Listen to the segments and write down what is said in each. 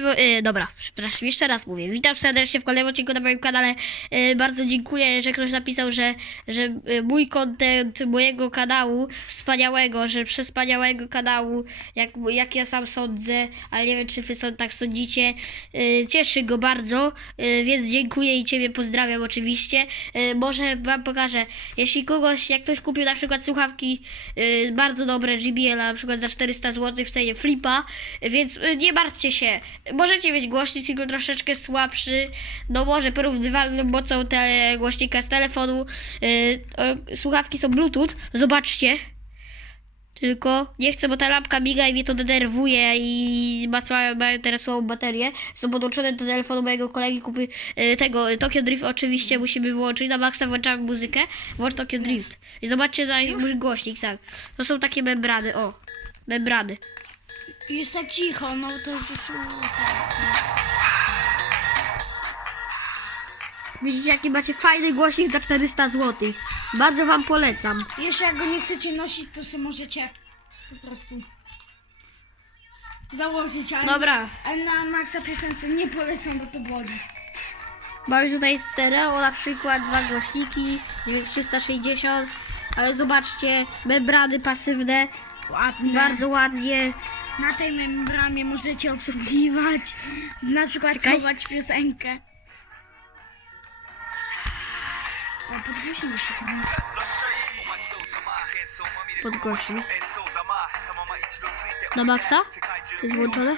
kolejnym... Yy, dobra, przepraszam, jeszcze raz mówię. Witam serdecznie w kolejnym odcinku na moim kanale. Yy, bardzo dziękuję, że ktoś napisał, że, że yy, mój content mojego kanału, wspaniałego, że przespaniałego kanału, jak, jak ja sam sądzę, ale nie wiem, czy wy są, tak sądzicie, yy, cieszy go bardzo, yy, więc dziękuję i ciebie pozdrawiam oczywiście. Yy, może wam pokażę, jeśli kogoś, jak ktoś kupił na przykład słuchawki yy, bardzo dobre JBL, na przykład za 400 zł w cenie flipa, więc y, nie martwcie się. Możecie mieć głośnik, tylko troszeczkę słabszy. No może porównywalną mocą te głośnika z telefonu. Y, o, słuchawki są Bluetooth. Zobaczcie. Tylko nie chcę, bo ta lampka miga i mnie to denerwuje i ma, mają teraz słabą baterię. Są podłączone do telefonu mojego kolegi kupy tego y, Tokyo Drift oczywiście musimy wyłączyć. Na maksa włączamy muzykę. Włącz Tokyo Drift. I zobaczcie na głośnik, tak. To są takie membrany, o. Membrany. Jest tak cicho, no to jest Widzicie, jaki macie fajny głośnik za 400 zł. Bardzo wam polecam. Jeszcze jak go nie chcecie nosić, to sobie możecie po prostu założyć, ale, Dobra, ale na maksa piosence nie polecam, bo to boli. mamy tutaj stereo, na przykład dwa głośniki, dźwięk 360, ale zobaczcie, membrany pasywne, Ładnie. bardzo ładnie. Na tej membramie możecie obsługiwać, na przykład Czekaj. schować piosenkę. O, podgłosimy się tam. Podgłośnik. Na maksa? Jest włączone?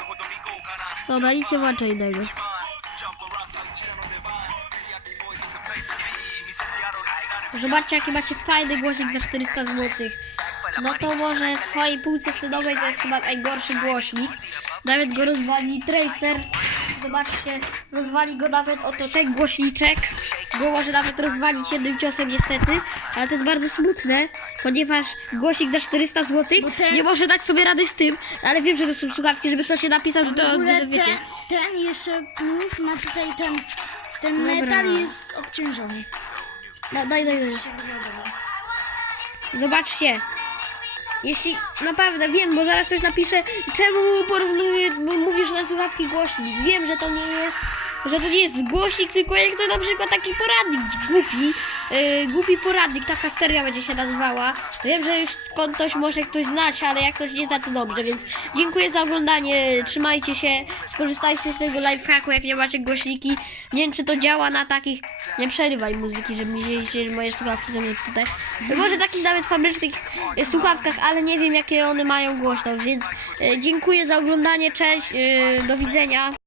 Dobra, nic nie włącza innego. Zobaczcie, jaki macie fajny głośnik za 400 zł. No to może w swojej półce cenowej to jest chyba najgorszy głośnik. Nawet go rozwali Tracer. Zobaczcie, rozwali go nawet oto ten głośniczek. Go może nawet rozwalić jednym ciosem niestety. Ale to jest bardzo smutne, ponieważ głośnik za 400 zł ten- nie może dać sobie rady z tym. Ale wiem, że to są słuchawki, żeby ktoś się napisał, że to, że ten, ten jeszcze plus ma tutaj ten, ten Dobra. metal jest obciążony. Da, daj, daj, daj. Zobaczcie. Jeśli naprawdę wiem, bo zaraz ktoś napisze, czemu porównuje, mówisz na słuchawki głośnik. Wiem, że to nie jest, że to nie jest głośnik, tylko jak to na przykład taki poradnik głupi, yy, głupi poradnik, taka seria będzie się nazywała. Wiem, że już skąd ktoś może ktoś znać, ale jak ktoś nie zna, to dobrze, więc dziękuję za oglądanie, trzymajcie się, skorzystajcie z tego lifehacku, jak nie macie głośniki. Nie wiem, czy to działa na takich, nie przerywaj muzyki, żeby mi się, moje słuchawki są niepsute. Może takich nawet fabrycznych e, słuchawkach, ale nie wiem, jakie one mają głośność, więc e, dziękuję za oglądanie, cześć, e, do widzenia.